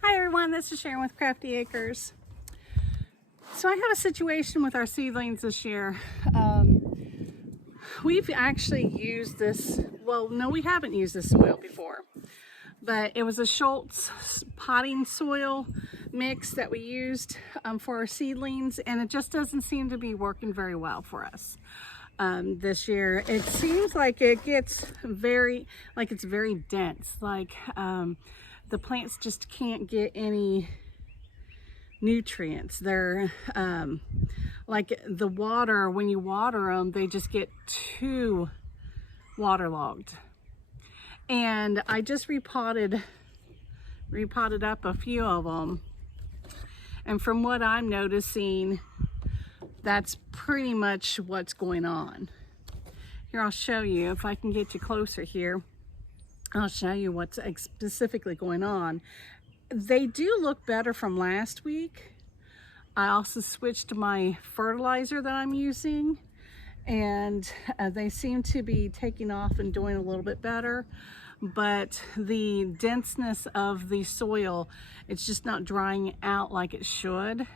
Hi everyone, this is Sharon with Crafty Acres. So I have a situation with our seedlings this year. We've actually used this, well no we haven't used this soil before, but it was a Schultz potting soil mix that we used for our seedlings, and it just doesn't seem to be working very well for us. This year it seems like it gets it's very dense, the plants just can't get any nutrients. They're like the water, when you water them, they just get too waterlogged. And I just repotted up a few of them, and from what I'm noticing, that's pretty much what's going on. Here, I'll show you, if I can get you closer here, I'll show you what's specifically going on. They do look better from last week. I also switched to my fertilizer that I'm using, and they seem to be taking off and doing a little bit better. But the denseness of the soil, it's just not drying out like it should.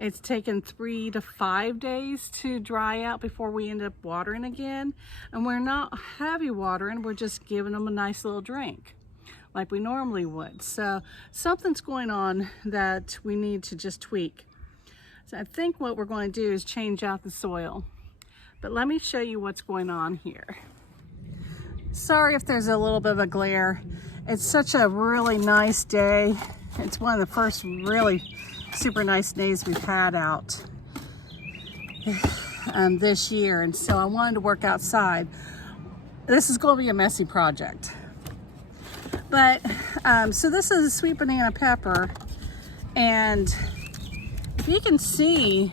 It's taken 3 to 5 days to dry out before we end up watering again. And we're not heavy watering, we're just giving them a nice little drink like we normally would. So something's going on that we need to just tweak. So I think what we're going to do is change out the soil. But let me show you what's going on here. Sorry if there's a little bit of a glare. It's such a really nice day. It's one of the first really super nice days we've had out this year, and so I wanted to work outside. This is going to be a messy project, but so this is a sweet banana pepper, and if you can see,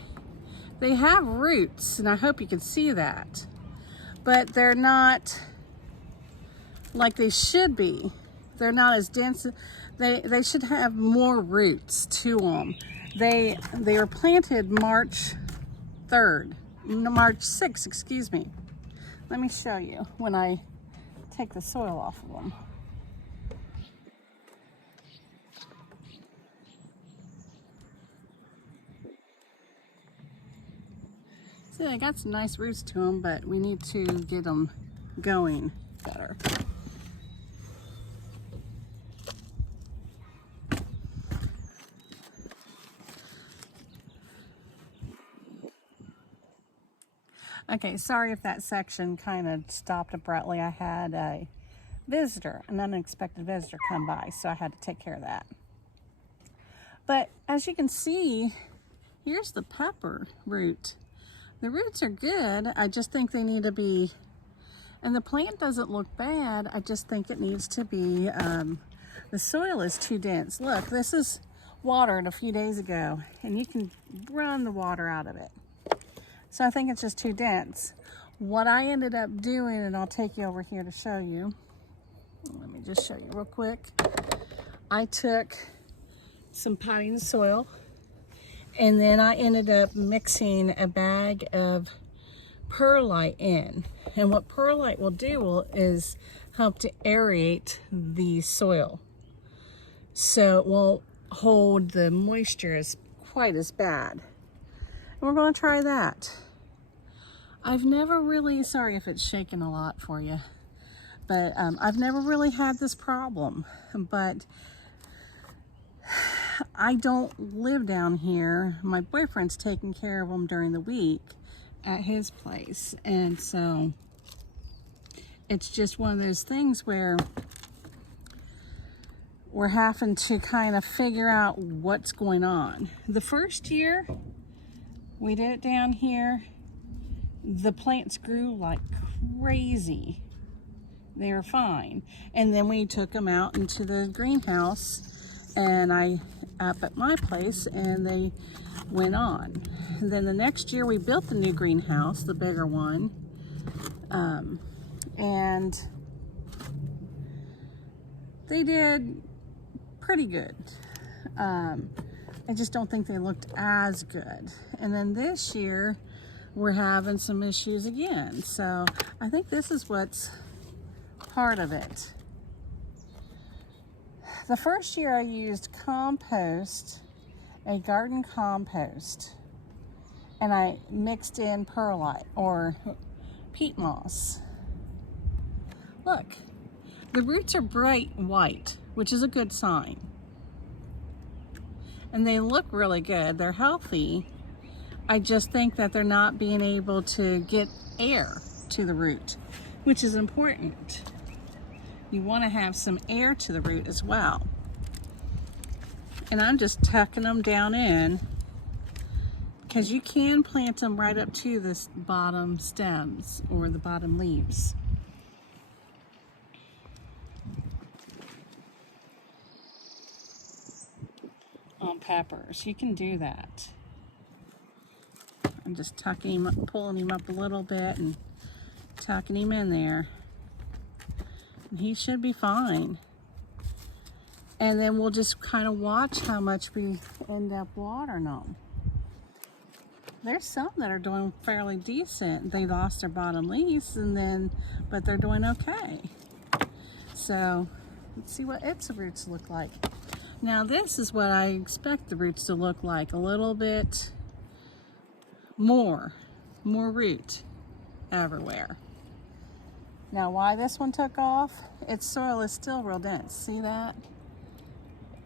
they have roots, and I hope you can see that, but they're not like they should be. They're not as dense. They should have more roots to them. They were planted March 6th, excuse me. Let me show you when I take the soil off of them. See, they got some nice roots to them, but we need to get them going better. Okay, sorry if that section kind of stopped abruptly. I had a visitor, an unexpected visitor come by, so I had to take care of that. But as you can see, here's the pepper root. The roots are good. I just think they need to be, and the plant doesn't look bad. I just think it needs to be, the soil is too dense. Look, this is watered a few days ago, and you can run the water out of it. So I think it's just too dense. What I ended up doing, and I'll take you over here to show you. Let me just show you real quick. I took some potting soil, and then I ended up mixing a bag of perlite in. And what perlite will do is help to aerate the soil, so it won't hold the moisture as quite as bad. And we're going to try that. I've never really, sorry if it's shaking a lot for you, but I've never really had this problem. But I don't live down here. My boyfriend's taking care of them during the week at his place, and so it's just one of those things where we're having to kind of figure out what's going on. The first year we did it down here, the plants grew like crazy. They were fine. And then we took them out into the greenhouse, and up at my place, and they went on. And then the next year we built the new greenhouse, the bigger one, and they did pretty good. I just don't think they looked as good. And then this year we're having some issues again. So I think this is what's part of it. the first year I used compost, a garden compost, and I mixed in perlite or peat moss. Look, the roots are bright white, which is a good sign. And they look really good. They're healthy. I just think that they're not being able to get air to the root, which is important. You want to have some air to the root as well. And I'm just tucking them down in, because you can plant them right up to the bottom stems or the bottom leaves. On peppers, you can do that. I'm just tucking him up, pulling him up a little bit and tucking him in there. And he should be fine. And then we'll just kind of watch how much we end up watering them. There's some that are doing fairly decent. They lost their bottom leaves but they're doing okay. So let's see what its roots look like. Now this is what I expect the roots to look like. A little bit more root everywhere. Now why this one took off, its soil is still real dense. See that?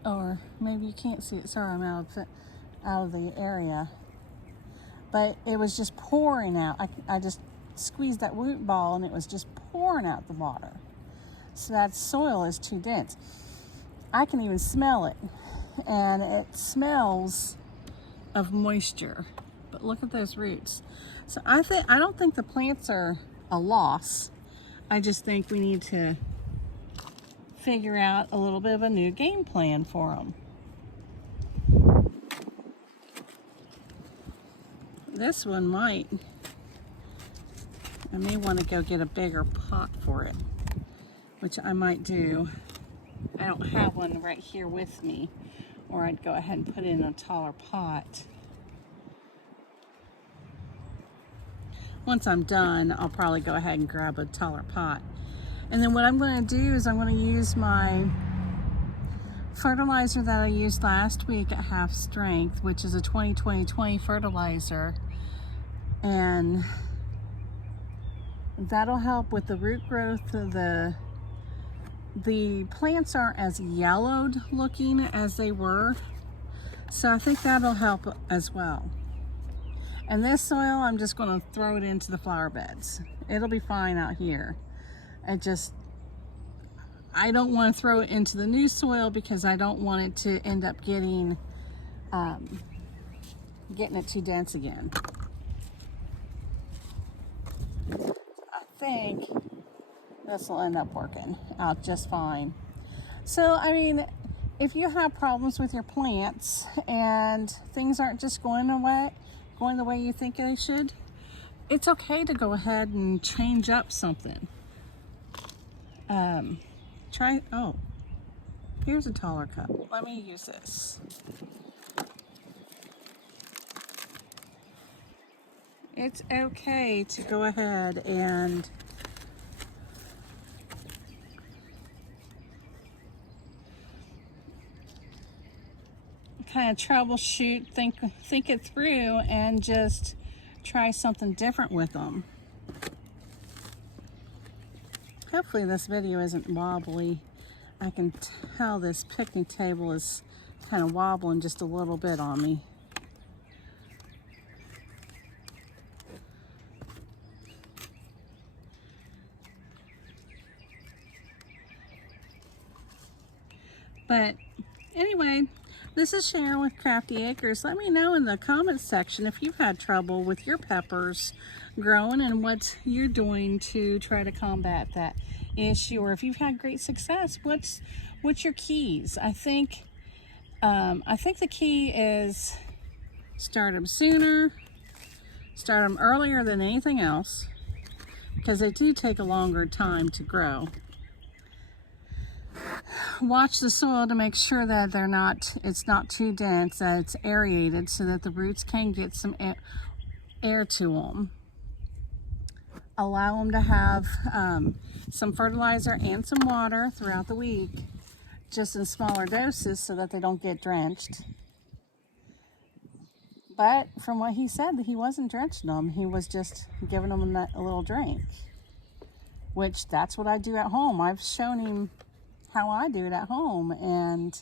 Or maybe you can't see it. Sorry, I'm out of the area. But it was just pouring out. I just squeezed that root ball and it was just pouring out the water. So that soil is too dense. I can even smell it. And it smells of moisture. But look at those roots. So I don't think the plants are a loss. I just think we need to figure out a little bit of a new game plan for them. This one I may want to go get a bigger pot for it, which I might do. I don't have one right here with me, or I'd go ahead and put it in a taller pot. Once I'm done, I'll probably go ahead and grab a taller pot. And then what I'm going to do is I'm going to use my fertilizer that I used last week at half strength, which is a 20-20-20 fertilizer. And that'll help with the root growth. The plants aren't as yellowed looking as they were. So I think that'll help as well. And this soil, I'm just going to throw it into the flower beds. It'll be fine out here. I don't want to throw it into the new soil because I don't want it to end up getting it too dense again. I think this will end up working out just fine. So, I mean, if you have problems with your plants and things aren't just going the way you think they should, it's okay to go ahead and change up something. Here's a taller cup. Let me use this. It's okay to go ahead and kind of troubleshoot, think it through, and just try something different with them. Hopefully this video isn't wobbly. I can tell this picnic table is kind of wobbling just a little bit on me. But anyway, this is Sharon with Crafty Acres. Let me know in the comments section if you've had trouble with your peppers growing and what you're doing to try to combat that issue, or if you've had great success, what's your keys? I think the key is start them sooner, start them earlier than anything else, because they do take a longer time to grow. Watch the soil to make sure that it's not too dense, that it's aerated so that the roots can get some air to them. Allow them to have some fertilizer and some water throughout the week just in smaller doses so that they don't get drenched. But from what he said, he wasn't drenching them. He was just giving them a little drink, which that's what I do at home. I've shown him how I do it at home, and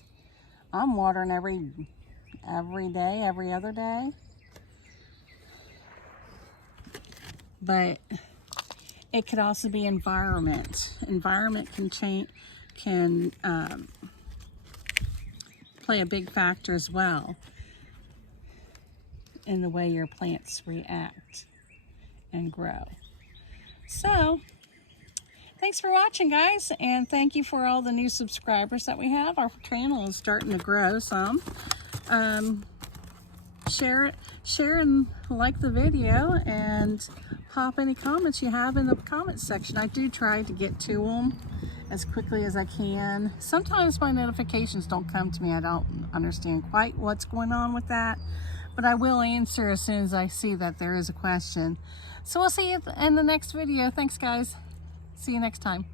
I'm watering every day, every other day. But it could also be environment. Environment can play a big factor as well in the way your plants react and grow. So, thanks for watching, guys, and thank you for all the new subscribers that we have. Our channel is starting to grow some. Share and like the video, and pop any comments you have in the comments section. I do try to get to them as quickly as I can. Sometimes my notifications don't come to me. I don't understand quite what's going on with that, but I will answer as soon as I see that there is a question. So we'll see you in the next video. Thanks, guys. See you next time.